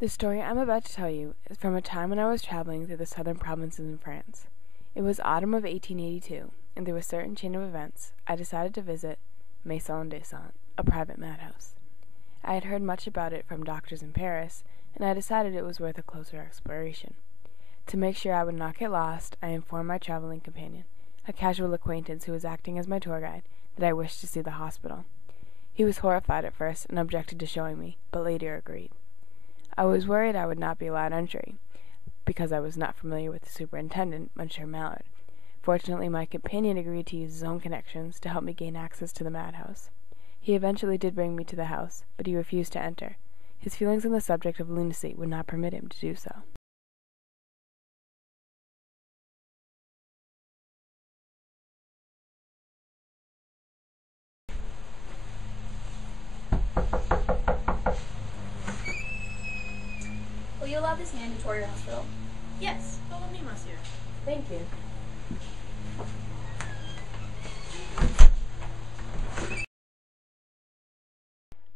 The story I'm about to tell you is from a time when I was traveling through the southern provinces in France. It was autumn of 1882, and through a certain chain of events, I decided to visit Maison des Saints, a private madhouse. I had heard much about it from doctors in Paris, and I decided it was worth a closer exploration. To make sure I would not get lost, I informed my traveling companion, a casual acquaintance who was acting as my tour guide, that I wished to see the hospital. He was horrified at first and objected to showing me, but later agreed. I was worried I would not be allowed entry, because I was not familiar with the superintendent, Monsieur Mallard. Fortunately, my companion agreed to use his own connections to help me gain access to the madhouse. He eventually did bring me to the house, but he refused to enter. His feelings on the subject of lunacy would not permit him to do so. Will you allow this man to tour your hospital? Yes, follow me, monsieur. Thank you.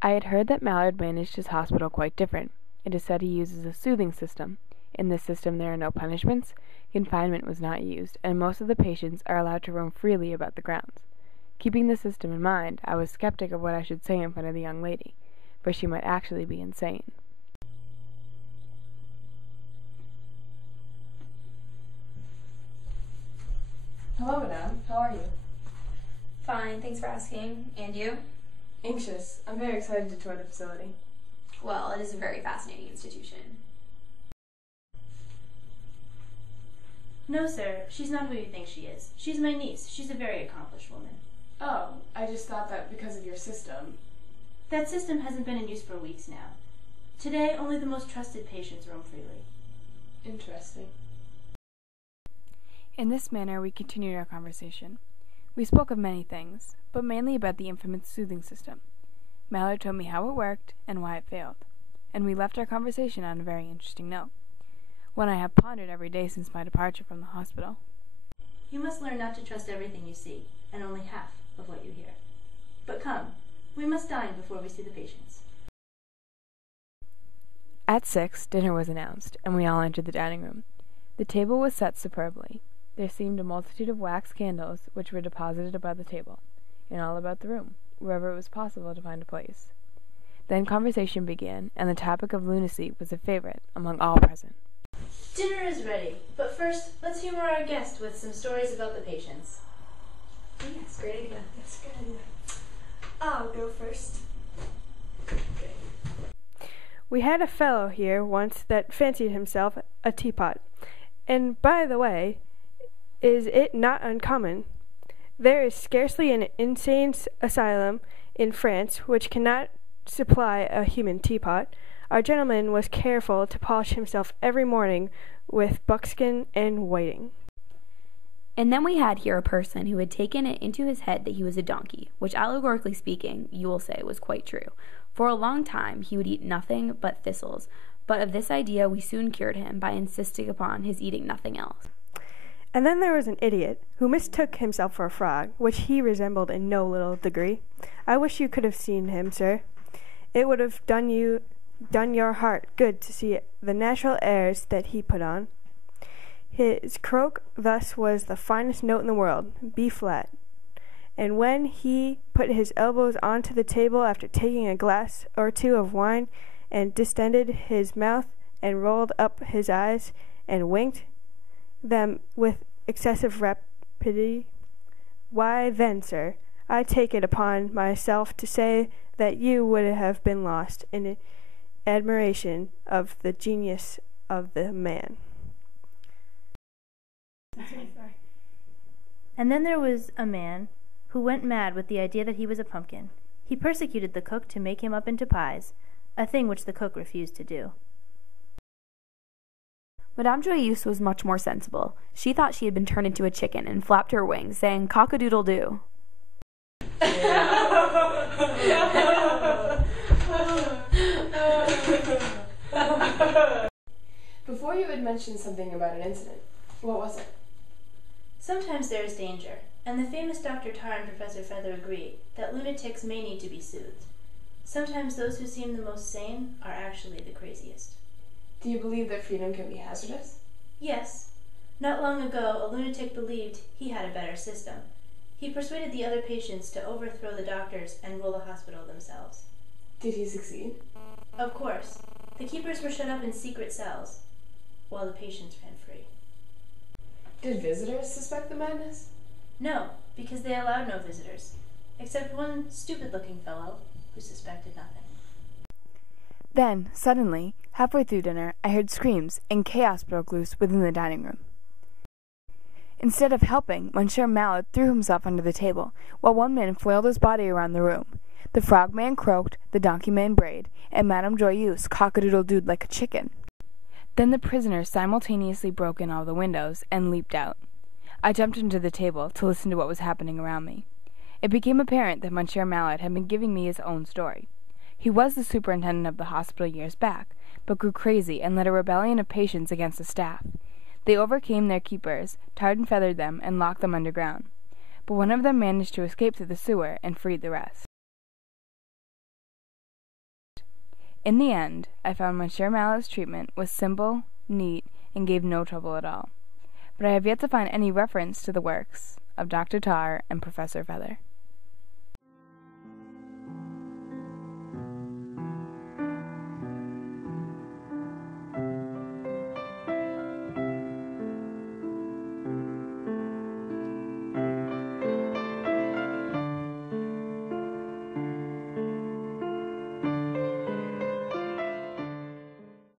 I had heard that Mallard managed his hospital quite different. It is said he uses a soothing system. In this system there are no punishments, confinement was not used, and most of the patients are allowed to roam freely about the grounds. Keeping the system in mind, I was skeptic of what I should say in front of the young lady, for she might actually be insane. Hello, madame. How are you? Fine, thanks for asking. And you? Anxious. I'm very excited to tour the facility. Well, it is a very fascinating institution. No, sir, she's not who you think she is. She's my niece. She's a very accomplished woman. Oh, I just thought that because of your system. That system hasn't been in use for weeks now. Today, only the most trusted patients roam freely. Interesting. In this manner we continued our conversation. We spoke of many things, but mainly about the infamous soothing system. Mallard told me how it worked and why it failed, and we left our conversation on a very interesting note, one I have pondered every day since my departure from the hospital. You must learn not to trust everything you see, and only half of what you hear. But come, we must dine before we see the patients. At 6, dinner was announced, and we all entered the dining room. The table was set superbly. There seemed a multitude of wax candles, which were deposited above the table, and all about the room, wherever it was possible to find a place. Then conversation began, and the topic of lunacy was a favorite among all present. Dinner is ready, but first, let's humor our guest with some stories about the patients. Yes, great idea. That's a good idea. I'll go first. We had a fellow here once that fancied himself a teapot. And by the way, is it not uncommon? There is scarcely an insane asylum in France which cannot supply a human teapot. Our gentleman was careful to polish himself every morning with buckskin and whiting. And then we had here a person who had taken it into his head that he was a donkey, which allegorically speaking, you will say was quite true. For a long time he would eat nothing but thistles, but of this idea we soon cured him by insisting upon his eating nothing else. And then there was an idiot who mistook himself for a frog, which he resembled in no little degree. I wish you could have seen him, sir. It would have done your heart good to see the natural airs that he put on. His croak thus was the finest note in the world, B flat. And when he put his elbows onto the table after taking a glass or two of wine, and distended his mouth, and rolled up his eyes, and winked them with excessive rapidity, why then, sir, I take it upon myself to say that you would have been lost in admiration of the genius of the man. And then there was a man who went mad with the idea that he was a pumpkin. He persecuted the cook to make him up into pies, a thing which the cook refused to do. Madame Joyeuse was much more sensible. She thought she had been turned into a chicken and flapped her wings, saying cock-a-doodle-doo. Before you had mentioned something about an incident. What was it? Sometimes there is danger, and the famous Dr. Tarr and Professor Fether agreed that lunatics may need to be soothed. Sometimes those who seem the most sane are actually the craziest. Do you believe that freedom can be hazardous? Yes. Not long ago, a lunatic believed he had a better system. He persuaded the other patients to overthrow the doctors and rule the hospital themselves. Did he succeed? Of course. The keepers were shut up in secret cells, while the patients ran free. Did visitors suspect the madness? No, because they allowed no visitors, except one stupid-looking fellow who suspected nothing. Then, suddenly, halfway through dinner, I heard screams, and chaos broke loose within the dining room. Instead of helping, Monsieur Mallet threw himself under the table, while one man flailed his body around the room. The frog-man croaked, the donkey-man brayed, and Madame Joyeuse cock-a-doodle-dooed like a chicken. Then the prisoners simultaneously broke in all the windows and leaped out. I jumped into the table to listen to what was happening around me. It became apparent that Monsieur Mallet had been giving me his own story. He was the superintendent of the hospital years back, but grew crazy and led a rebellion of patients against the staff. They overcame their keepers, tarred and feathered them, and locked them underground. But one of them managed to escape through the sewer and freed the rest. In the end, I found Monsieur Mallet's treatment was simple, neat, and gave no trouble at all. But I have yet to find any reference to the works of Dr. Tarr and Professor Fether.